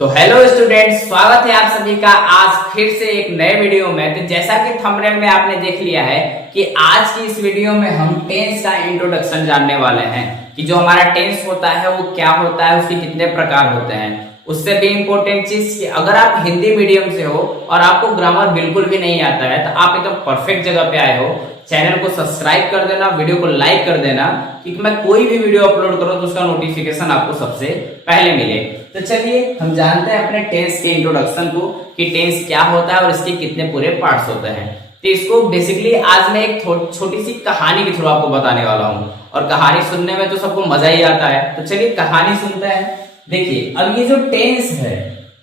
तो hello students, स्वागत है आप सभी का आज फिर से एक नए वीडियो में। तो जैसा कि थंबनेल में आपने देख लिया है कि आज की इस वीडियो में हम टेंस का इंट्रोडक्शन जानने वाले हैं कि जो हमारा टेंस होता है वो क्या होता है, उसके कितने प्रकार होते हैं। उससे भी इम्पोर्टेंट चीज कि अगर आप हिंदी मीडियम से हो और आपको ग्रामर बिल्कुल भी नहीं आता है तो आप एकदम परफेक्ट जगह पे आए हो। चैनल को सब्सक्राइब कर देना, वीडियो को लाइक कर देना कि मैं कोई भी वीडियो अपलोड करूं तो उसका नोटिफिकेशन आपको सबसे पहले मिले। तो चलिए हम जानते हैं अपने टेंस के इंट्रोडक्शन को कि टेंस क्या होता है और इसके कितने पूरे पार्ट्स होते हैं। तो इसको बेसिकली आज मैं एक छोटी सी कहानी के थ्रू आपको बताने वाला हूँ और कहानी सुनने में तो सबको मजा ही आता है। तो चलिए कहानी सुनते हैं। देखिए, अब ये जो टेंस है,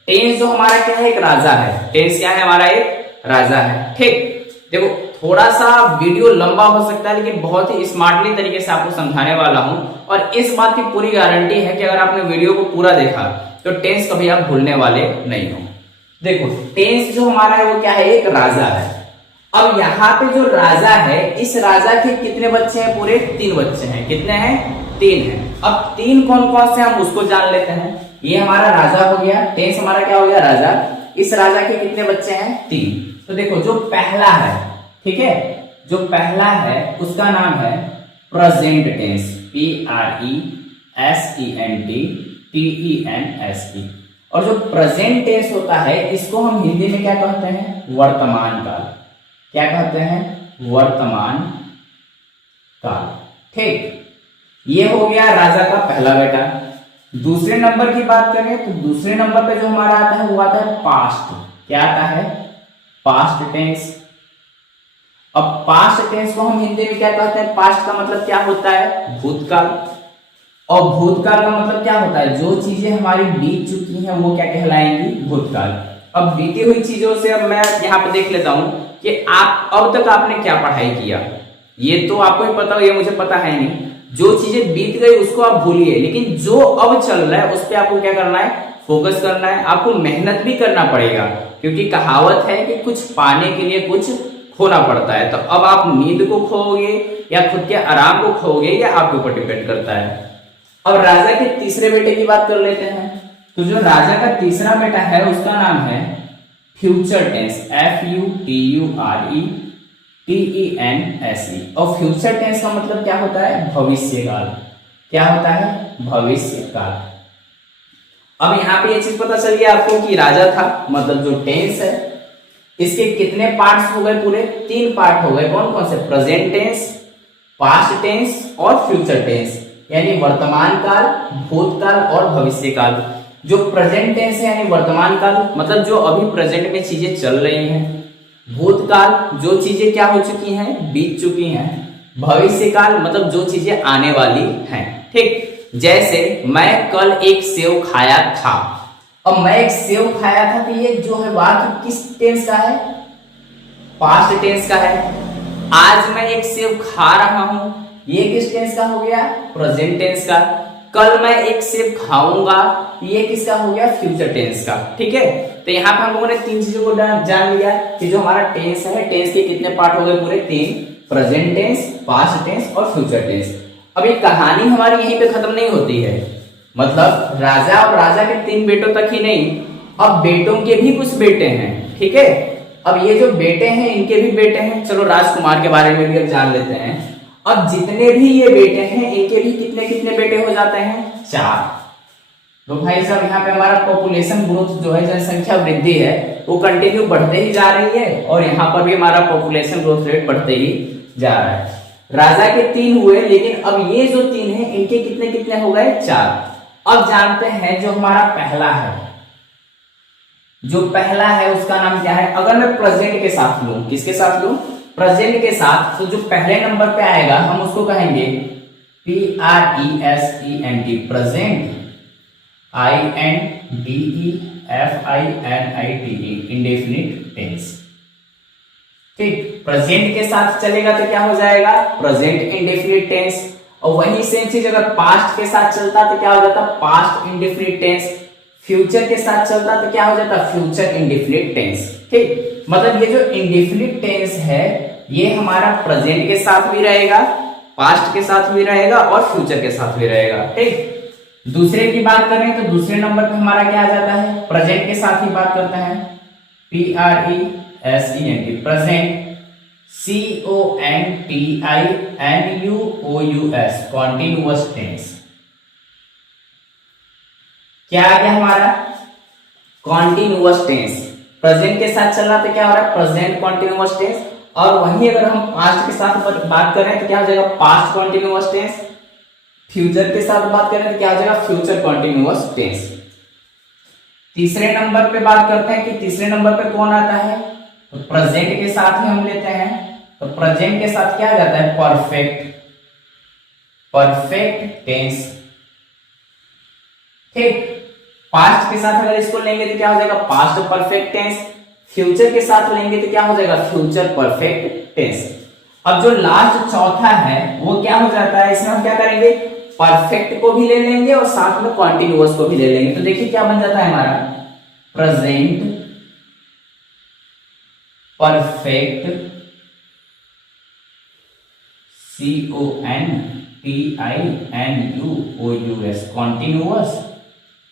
टेंस जो हमारा क्या है, एक राजा है। टेंस क्या है, हमारा एक राजा है। ठीक, देखो थोड़ा सा वीडियो लंबा हो सकता है लेकिन बहुत ही स्मार्टली तरीके से आपको समझाने वाला हूं और इस बात की पूरी गारंटी है कि अगर आपने वीडियो को पूरा देखा तो टेंस कभी आप भूलने वाले नहीं हो। देखो टेंस जो हमारा है वो क्या है, एक राजा है। अब यहाँ पे जो राजा है, इस राजा के कितने बच्चे हैं, पूरे 3 बच्चे हैं। कितने हैं, 3 हैं। अब 3 कौन कौन से हम उसको जान लेते हैं। ये हमारा राजा हो गया, टेंस हमारा क्या हो गया, राजा। इस राजा के कितने बच्चे हैं, 3। तो देखो जो पहला है, ठीक है, जो पहला है उसका नाम है प्रेजेंट टेंस, PRESENT TENSE। और जो प्रेजेंट टेंस होता है इसको हम हिंदी में क्या कहते हैं, वर्तमान काल। क्या कहते हैं, वर्तमान काल। ठीक, ये हो गया राजा का पहला बेटा। दूसरे नंबर की बात करें तो दूसरे नंबर पे जो हमारा आता है वो आता है पास्ट। क्या आता है, पास्ट टेंस। अब पास्ट टेंस को हम हिंदी में क्या कहते हैं, पास्ट का मतलब क्या होता है, भूतकाल। और भूतकाल का मतलब क्या होता है, जो चीजें हमारी बीत चुकी हैं वो क्या कहलाएंगी, भूतकाल। अब बीती हुई चीजों से अब मैं यहाँ पे देख लेता हूं कि आप अब तक आपने क्या पढ़ाई किया। ये तो आपको ही पता हो, ये मुझे पता है नहीं। जो चीजें बीत गई उसको आप भूलिए, लेकिन जो अब चल रहा है उस पर आपको क्या करना है, फोकस करना है। आपको मेहनत भी करना पड़ेगा क्योंकि कहावत है कि कुछ पाने के लिए कुछ खोना पड़ता है। तो अब आप नींद को खोओगे या खुद के आराम को खोओगे, या आपके ऊपर डिपेंड करता है। अब राजा के तीसरे बेटे की बात कर लेते हैं। तो जो राजा का तीसरा बेटा है उसका नाम है फ्यूचर टेंस, FUTURETENSE। और फ्यूचर टेंस का मतलब क्या होता है, भविष्य काल। क्या होता है, भविष्य काल। अब यहाँ पे ये चीज पता चल गया आपको कि राजा था, मतलब जो टेंस है इसके कितने पार्ट्स हो गए, पूरे 3 पार्ट हो गए। कौन कौन से, प्रेजेंट टेंस, पास्ट टेंस और फ्यूचर टेंस, यानी वर्तमान काल, भूतकाल और भविष्य काल। जो प्रेजेंट टेंस है यानी वर्तमान काल, मतलब जो अभी प्रेजेंट में चीजें चल रही हैं। भूतकाल, जो चीजें क्या हो चुकी हैं, बीत चुकी हैं। भविष्य काल, मतलब जो चीजें आने वाली हैं। ठीक, जैसे मैं कल एक सेव खाया था। अब मैं एक सेव खाया था तो ये जो है वाक्य किस टेंस का है, पास्ट टेंस का है। आज मैं एक सेव खा रहा हूं, ये किस टेंस का हो गया, प्रेजेंट टेंस का। कल मैं एक सेव खाऊंगा, ये किसका हो गया, फ्यूचर टेंस का। ठीक है, तो यहाँ पे हम लोगों ने 3 चीजों को जान लिया कि जो हमारा टेंस है, टेंस के कितने पार्ट हो गए, पूरे 3, प्रेजेंट टेंस, पास्ट टेंस और फ्यूचर टेंस। अब ये कहानी हमारी यहीं पे खत्म नहीं होती है, मतलब राजा और राजा के 3 बेटों तक ही नहीं, अब बेटों के भी कुछ बेटे हैं। ठीक है, अब ये जो बेटे हैं इनके भी बेटे हैं। चलो राजकुमार के बारे में भी अब जान लेते हैं। अब जितने भी ये बेटे हैं इनके भी कितने कितने बेटे हो जाते हैं, 4। तो भाई साहब यहाँ पे हमारा पॉपुलेशन ग्रोथ जो है, जनसंख्या वृद्धि है, वो कंटिन्यू बढ़ते ही जा रही है और यहाँ पर भी हमारा पॉपुलेशन ग्रोथ रेट बढ़ते ही जा रहा है। राजा के 3 हुए, लेकिन अब ये जो 3 है इनके कितने कितने हो गए, 4। अब जानते हैं जो हमारा पहला है, जो पहला है उसका नाम क्या है। अगर मैं प्रेजेंट के साथ लूं, किसके साथ लूं, प्रेजेंट के साथ, तो जो पहले नंबर पे आएगा हम उसको कहेंगे PRESENT, present, INDEFINITE, indefinite tense. ठीक, प्रेजेंट के साथ चलेगा तो क्या हो जाएगा, प्रेजेंट इंडेफिनिट टेंस। और वही सेम चीज अगर पास्ट के साथ चलता तो क्या हो जाता, पास्ट इंडेफिनिट टेंस। फ्यूचर के साथ चलता तो क्या हो जाता, फ्यूचर इंडेफिनिट टेंस। ठीक, मतलब ये जो इंडेफिनिट टेंस है ये हमारा प्रेजेंट के साथ भी रहेगा, पास्ट के साथ भी रहेगा और फ्यूचर के साथ भी रहेगा। ठीक, दूसरे की बात करें तो दूसरे नंबर पे हमारा क्या आ जाता है, प्रेजेंट के साथ ही बात करता है, PRESENT present, CONTINUOUS continuous tense. क्या आ गया हमारा, कॉन्टिन्यूअस टेंस। प्रेजेंट के साथ चल रहा तो क्या हो रहा है, प्रेजेंट कॉन्टिन्यूअस टेंस। और वहीं अगर हम पास्ट के साथ बात करें तो क्या हो जाएगा, पास्ट कॉन्टिन्यूअस टेंस। फ्यूचर के साथ बात करें तो क्या हो जाएगा, फ्यूचर कॉन्टिन्यूअस टेंस। तीसरे नंबर पे बात करते हैं कि तीसरे नंबर पे कौन आता है, तो प्रेजेंट के साथ ही हम लेते हैं। तो प्रेजेंट के साथ क्या आ जाता है, परफेक्ट टेंस। ठीक, पास्ट के साथ अगर इसको लेंगे तो क्या हो जाएगा, पास्ट परफेक्ट टेंस। फ्यूचर के साथ लेंगे तो क्या हो जाएगा, फ्यूचर परफेक्ट टेंस। अब जो लास्ट चौथा है वो क्या हो जाता है, इसमें हम क्या करेंगे, परफेक्ट को भी ले लेंगे और साथ में कॉन्टिन्यूअस को भी ले लेंगे। तो देखिए क्या बन जाता है हमारा, present perfect, CONTINUOUS continuous,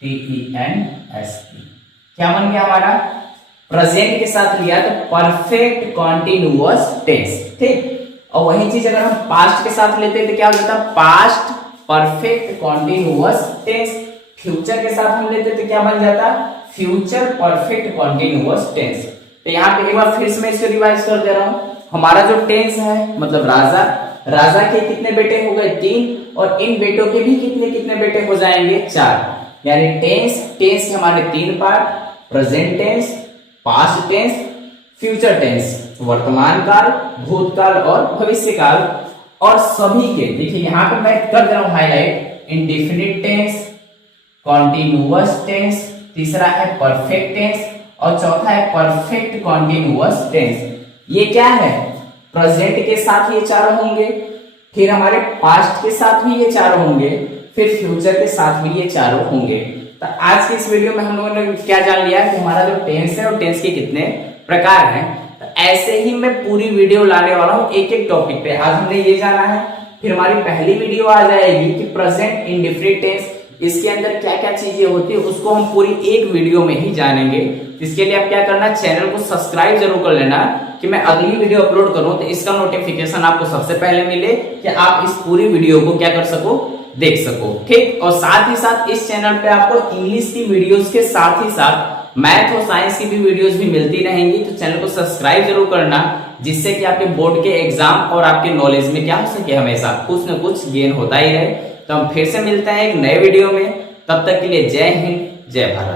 TENS। क्या बन गया हमारा, प्रेजेंट के साथ लिया तो परफेक्ट कॉन्टिन्यूअस टेंस। ठीक, और वही चीज अगर हम पास्ट के साथ लेते हैं तो क्या हो जाता है, past perfect continuous tense. Future के साथ हम लेते तो क्या बन जाता, फ्यूचर परफेक्ट कॉन्टिन्यूअस टेंस। तो यहाँ पे एक बार फिर से मैं इसको रिवाइज कर दे रहा हूं। हमारा जो टेंस है मतलब राजा के कितने बेटे हो गए, 3, और इन बेटों के भी कितने कितने बेटे हो जाएंगे, 4। यानी टेंस के हमारे 3 part, present tense, past tense, future tense, वर्तमान काल, भूतकाल और भविष्य काल। और सभी के देखिए यहां पे मैं कर दे रहा हूं highlight, indefinite tense, continuous tense, तीसरा है परफेक्ट टेंस और चौथा है परफेक्ट कॉन्टिन्यूअस टेंस। ये क्या है, प्रेजेंट के साथ ये चारों होंगे, फिर हमारे पास्ट के साथ भी ये चारों होंगे, फिर फ्यूचर के साथ भी ये चारों होंगे। तो आज की इस वीडियो में हम लोगों ने क्या जान लिया कि हमारा जो टेंस है और टेंस के कितने प्रकार हैं। तो ऐसे ही मैं पूरी वीडियो लाने वाला हूं एक एक टॉपिक पे। आज हमने ये जाना है, फिर हमारी पहली वीडियो आ जाएगी कि प्रेजेंट इंडेफिनिट टेंस, इसके अंदर क्या क्या चीजें होती है उसको हम पूरी एक वीडियो में ही जानेंगे। इसके लिए आप क्या करना, चैनल को सब्सक्राइब जरूर कर लेना कि मैं अगली वीडियो अपलोड करूं तो इसका नोटिफिकेशन आपको सबसे पहले मिले, कि आप इस पूरी वीडियो को क्या कर सको, देख सको। ठीक, और साथ ही साथ इस चैनल पे आपको इंग्लिश की वीडियोस के साथ ही साथ मैथ और साइंस की भी वीडियोस भी मिलती रहेंगी। तो चैनल को सब्सक्राइब जरूर करना, जिससे कि आपके बोर्ड के एग्जाम और आपके नॉलेज में क्या हो सके, हमेशा कुछ न कुछ गेन होता ही रहे। तो हम फिर से मिलते हैं एक नए वीडियो में, तब तक के लिए जय हिंद, जय भारत।